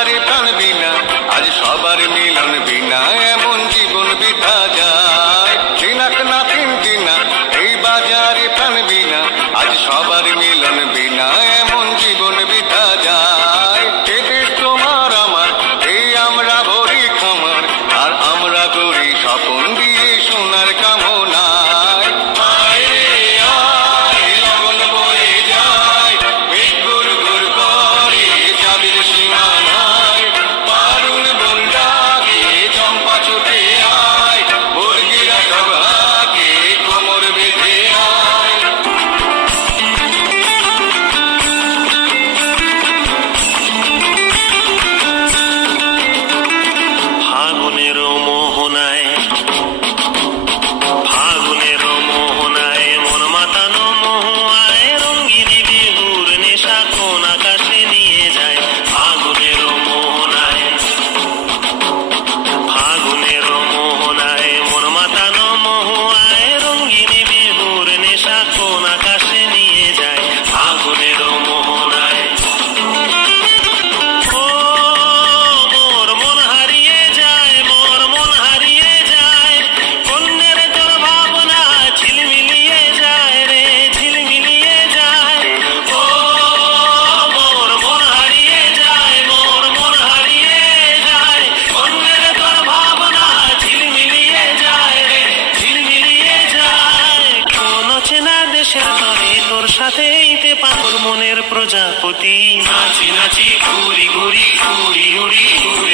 বাজারে প্রাণ বিনা, আজ সবার মিলন বিনা এমন জীবন বিতা যায়। চিনাক না চিনতি না এই বাজারে প্রাণ বিনা, আজ সবার মিলন বিনা এমন জীবন বিতা যায়। এ দেশ তোমার আমার, এই আমরা ভরি খামার, আর আমরা গড়ি স্বপন দিয়ে সোনার কামনায়। আয় রে আয়, লগন বয়ে যায়, মেঘ গুড় গুড় করে চাঁদের সীমানায়। বারুণ বন ডাকে, চম্পা ছুটে আয়, বর্গিরা সব হাকে, কোমর বেঁধে আয়। ফাগুনের মোহনায়, ফাগুনের মোহনায় মন মাতানো মহুয়ায়, রঙ্গিনী বিহুর নেশা কোন আকাশে নিয়ে যায়। ফাগুনের মোহনায়, ফাগুনের মোহনায় মন মাতানো মহুয়ায়, রঙ্গিনী বিহুর নেশা কোন আকাশে নিয়ে যায়। ফাগুনের মোহনায় ও মোর মন হারিয়ে যায়, মোর মন হারিয়ে যায়, কন্যের তোর ভাবনা ঝিলমিলিয়ে যায় রে, ঝিলমিলিয়ে যায়। ও মোর মন হারিয়ে যায়, মোর মন হারিয়ে যায়, কন্যের তোর ভাবনা ঝিলমিলিয়ে যায় রে, ঝিলমিলিয়ে যায়। কোন চেনা দেশের তরে তোর সাথে এইতে পাগল মনের প্রজাপতি, নাচি নাচি ঘুরি ঘুরি উড়ি উড়ি উড়ি